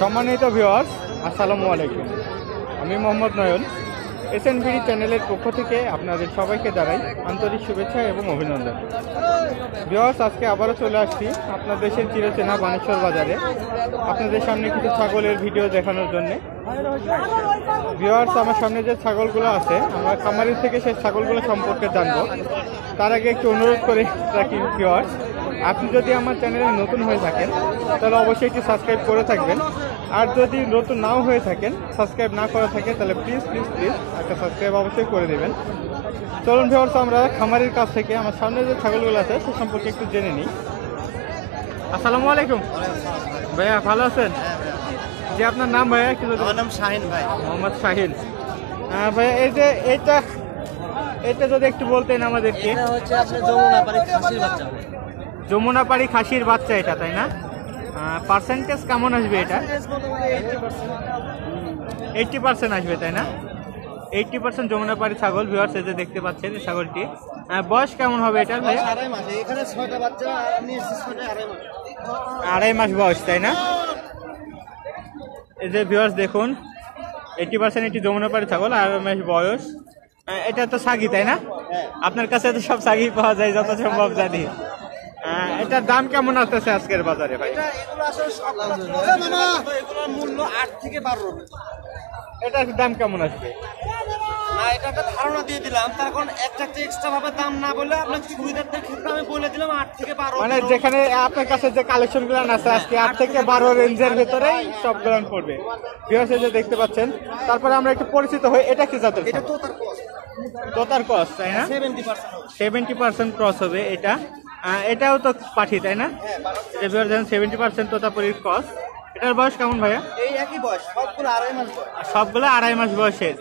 সম্মানিত ভিউয়ার্স, আসসালামু আলাইকুম। আমি মোহাম্মদ নয়ন, এসএনবিডি চ্যানেলের পক্ষ থেকে আপনাদের সবাইকে জানাই আন্তরিক শুভেচ্ছা এবং অভিনন্দন। ভিউয়ার্স, আজকে আবারও চলে আসছি আপনার দেশের চিরচেনা বানেশ্বর বাজারে আপনাদের সামনে কিছু ছাগলের ভিডিও দেখানোর জন্যে। ভিউয়ার্স, আমার সামনে যে ছাগলগুলো আছে, আমরা খামারের থেকে সেই ছাগলগুলো সম্পর্কে জানবো। তার আগে একটু অনুরোধ করে রাখি ভিউয়ার্স, আপনি যদি আমার চ্যানেলে নতুন হয়ে থাকেন তাহলে অবশ্যই একটু সাবস্ক্রাইব করে থাকবেন। আর যদি নতুন নাও হয়ে থাকেন, সাবস্ক্রাইব না করা থাকে, তাহলে প্লিজ একটা সাবস্ক্রাইব অবশ্যই করে দেবেন। চলুন ভিউয়ার্স, আমরা খামারের কাছ থেকে আমার সামনে যে ছাগলগুলো আছে সে সম্পর্কে একটু জেনে নিই। আসসালামু আলাইকুম ভাইয়া, ভালো আছেন? যে আপনার নাম ভাইয়া? কি? আমার নাম শাহিন ভাই। মোহাম্মদ শাহিন। ভাইয়া, এই যে এটা যদি একটু বলতেন আমাদেরকে। এটা হচ্ছে আপনার যমুনাপাড়ি খাসির বাচ্চা। যমুনাপাড়ি খাসির বাচ্চা এটা, তাই না? পার্সেন্টেজ কেমন আসবে এটা? 80% আসবে, তাই না? 80% যমুনাপাড়ি ছাগল। ভিউয়ার্স, এই যে দেখতে পাচ্ছেন এই ছাগলটি, বয়স কেমন হবে এটা ভাইয়া? 2.5 মাস। এখানে 6টা বাচ্চা, আমি 2.5 মাস। 2.5 মাস বয়স, তাই না? এই যে ভিউয়ার্স দেখুন, 80% এটি যমুনাপাড়ি ছাগল, 2.5 মাস বয়স। এটা তো সাগি, তাই না? আপনার কাছে তো সব সাগি পাওয়া যায় যত সম্ভব জানি। এটার দাম কেমন আসতেছে আজকের বাজারে ভাই? এগুলো আসলে এগুলোর মূল্য 8 থেকে 12 রুপি। এটার দাম কেমন আসবে? না, এটা একটা ধারণা দিয়ে দিলাম, তার কারণ একটা এক্সট্রা ভাবে দাম না বলে আপনার সুবিধার্থের ক্ষেত্রে আমি বলে দিলাম 8 থেকে 12। মানে যেখানে আপনার কাছে যে কালেকশন গুলো আছে আজকে 8 থেকে 12 রেঞ্জের ভিতরেই সবগুলো পড়বে। ভিউয়ার্স, এই যে দেখতে পাচ্ছেন। তারপরে আমরা একটু পরিচিত হই, এটা কি জাতের? এটা তোতার ক্রস। তোতার ক্রস, তাই না? 70% ক্রস হবে এটা। এটাও তো পাঠি, তাই না? যে ভিউয়ার্স দেখেন, 70% তোতাপুরির ক্রস। এটার বয়স কেমন ভাইয়া? এই একই বয়স, সবগুলো 2.5 মাস বয়স। সবগুলো 2.5 মাস বয়সের।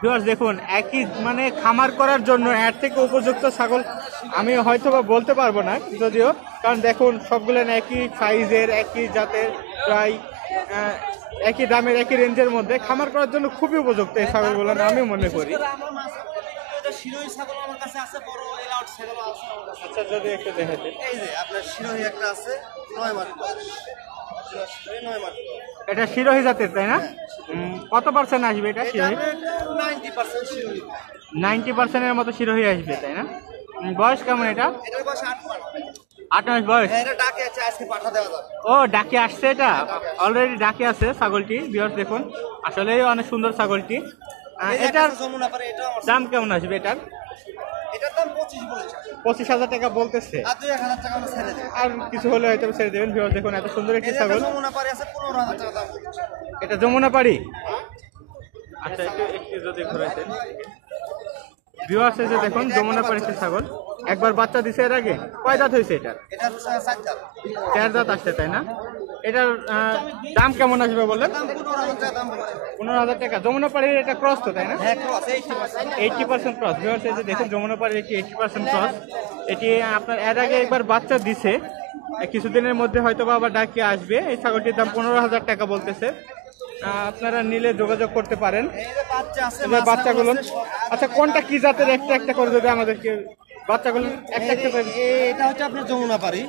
ভিউয়ার্স দেখুন, একই মানে খামার করার জন্য এর থেকে উপযুক্ত ছাগল আমি হয়তো বা বলতে পারবো না যদিও, কারণ দেখুন সবগুলো একই সাইজের, একই জাতের, প্রায় একই দামের, একই রেঞ্জের মধ্যে খামার করার জন্য খুবই উপযুক্ত এই ছাগলগুলো আমি মনে করি। শিরোহী ছাগল আমার কাছে আছে, বড় এলাউট ছাগল আছে আমার কাছে। আচ্ছা, যদি একটু দেখাতে। এই যে আপনার শিরোহী একটা আছে, 9 মাস বয়স। 9 মাস। এটা শিরোহী জাতের, তাই না? কত পার্সেন্ট আসবে এটা শিরোহী? 90% শিরোহী। 90% এর মতো শিরোহী আসবে, তাই না? বয়স কেমন এটা? এটার বয়স 8 মাস। 8 মাস বয়স। হ্যাঁ, এটা ডাকে আছে, আজকে পাঠা দেওয়া যাবে। ও, ডাকে আসছে, এটা অলরেডি ডাকে আছে ছাগলটি। ভিউয়ার্স দেখুন, আসলেই অনেক সুন্দর ছাগলটি। এটার দাম কেমন আসবে? এটার দাম 25 বলছে। 25,000 টাকা বলতেছে। আর 2-1000 টাকা আমরা ছেড়ে দেব। আর কিছু হলে হয়তো ছেড়ে দেবেন। ভিউয়ার্স দেখুন, এত সুন্দর একটি ছাগল। যমুনাপাড়ি আছে, 15,000 টাকা দাম বলছে। এটা যমুনাপাড়ি। আচ্ছা, একটু যদি ঘুরাইতেন। ভিউয়ার্স, এই যে দেখুন যমুনাপাড়িতে ছাগল, একবার বাচ্চা দিছে এর আগে। কয় দাঁত হয়েছে এটা? এটা 4 দাঁত। 4 দাঁত আসছে, তাই না? এটার দাম কেমন আসবে বললেন? 15,000 টাকা দাম বলছে। 15,000 টাকা। যমুনাপাড়ির এটা ক্রস তো, তাই না? হ্যাঁ, ক্রস 80%। 80% ক্রস। ভিউয়ার্স, এই যে দেখুন যমুনাপাড়ির এটি 80% ক্রস। এটি আপনার এর আগে একবার বাচ্চা দিছে, কিছুদিনের মধ্যে হয়তো বা আবার ডাকিয়ে আসবে। এই ছাগলটির দাম 15,000 টাকা বলতেছে। আপনারা নিলে যোগাযোগ করতে পারেন। এই যে বাচ্চা আছে, বাচ্চাগুলো আচ্ছা, কোনটা কি জাতের একটা একটা করে যদি আমাদেরকে বাচ্চাগুলো একটা একটা করে। এটা হচ্ছে আপনার যমুনাপাড়ি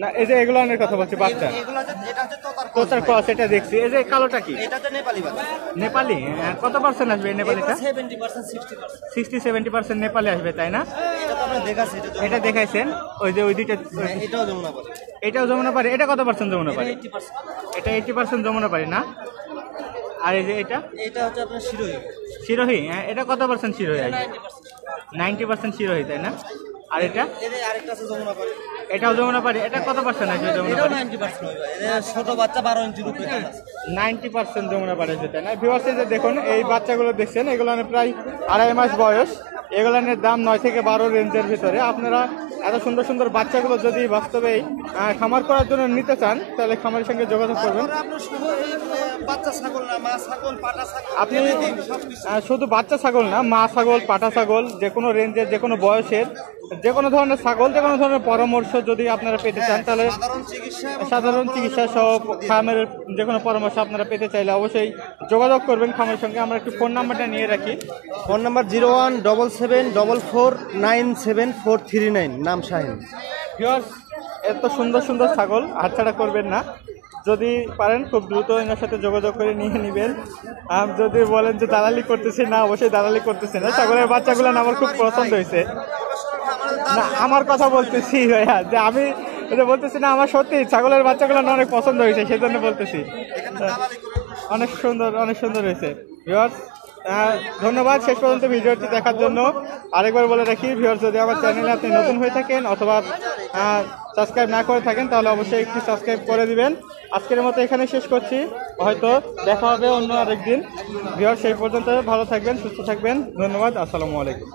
না, এই যে এগুলো অনেক কথা বলছি বাচ্চা। এগুলো হচ্ছে, এটা হচ্ছে তোতার ক্রস, এটা দেখছি। এই যে কালোটা কি? এটা হচ্ছে নেপালি বাচ্চা। নেপালি। কত পার্সেন্ট আসবে এই নেপালিটা? 70% 60%। 60-70% নেপালি আসবে, তাই না? এটা তো আপনি দেখাচ্ছি, এটা দেখাইছেন, ওই যে ওই দুইটা। এটাও যমুনাপাড়ি। এটাও যমুনাপাড়ি। এটা কত পার্সেন্ট যমুনাপাড়ি? 80%। এটা 80% যমুনাপাড়ি না? আর এই যে এটা হচ্ছে আপনার শিরোহী। শিরোহী। এটা কত পার্সেন্ট শিরোহী আসবে? 90% শিরোহী, তাই না? আর এটা? আরেকটা আছে যমুনাপাড়ি। এটাও যমুনাপাড়ি। এটা কত পার্সেন্ট আসবে যমুনাপাড়ি? 90% হবে। এটা ছোট বাচ্চা 12 ইঞ্চির উপরে আছে। 90% যমুনাপাড়ি আসবে, তাই না? ভিউয়ার্স, এই যে দেখুন এই বাচ্চাগুলো দেখছেন, এগুলো প্রায় 2.5 মাস বয়স। এগুলোর দাম 9 থেকে 12 রেঞ্জের ভিতরে। আপনারা এত সুন্দর সুন্দর বাচ্চাগুলো যদি বাস্তবেই খামার করার জন্য নিতে চান, তাহলে খামারের সঙ্গে যোগাযোগ করবেন। আপনি শুধু বাচ্চা ছাগল না, মা ছাগল, পাটা ছাগল, যে কোনো রেঞ্জের, যে কোনো বয়সের, যে কোনো ধরনের ছাগল, যে কোনো ধরনের পরামর্শ যদি আপনারা পেতে চান, তাহলে সাধারণ চিকিৎসা সহ খামারের যে কোনো পরামর্শ আপনারা পেতে চাইলে অবশ্যই যোগাযোগ করবেন খামারের সঙ্গে। আমরা একটু ফোন নাম্বারটা নিয়ে রাখি। Phone number 017744974439। নাম শাহিন। ভিউয়ার্স, এত সুন্দর সুন্দর ছাগল হাতছাড়া করবেন না। যদি পারেন খুব দ্রুত এনার সাথে যোগাযোগ করে নিয়ে নেবেন। আর যদি বলেন যে দালালি করতেছি, না অবশ্যই দালালি করতেছি না, ছাগলের বাচ্চাগুলো না আমার খুব পছন্দ হয়েছে। না আমার কথা বলতেছি ভাইয়া, যে আমি এটা বলতেছি না, আমার সত্যি ছাগলের বাচ্চাগুলো না অনেক পছন্দ হয়েছে, সেই জন্য বলতেছি। অনেক সুন্দর, অনেক সুন্দর হয়েছে ভিউয়ার্স। ধন্যবাদ শেষ পর্যন্ত ভিডিওটি দেখার জন্য। আরেকবার বলে রাখি ভিউয়ার্স, যদি আমার চ্যানেলে আপনি নতুন হয়ে থাকেন অথবা সাবস্ক্রাইব না করে থাকেন তাহলে অবশ্যই একটু সাবস্ক্রাইব করে দিবেন। আজকের মতো এখানে শেষ করছি, হয়তো দেখা হবে অন্য আরেকদিন। ভিউয়ার্স, সেই পর্যন্ত ভালো থাকবেন, সুস্থ থাকবেন। ধন্যবাদ, আসসালামু আলাইকুম।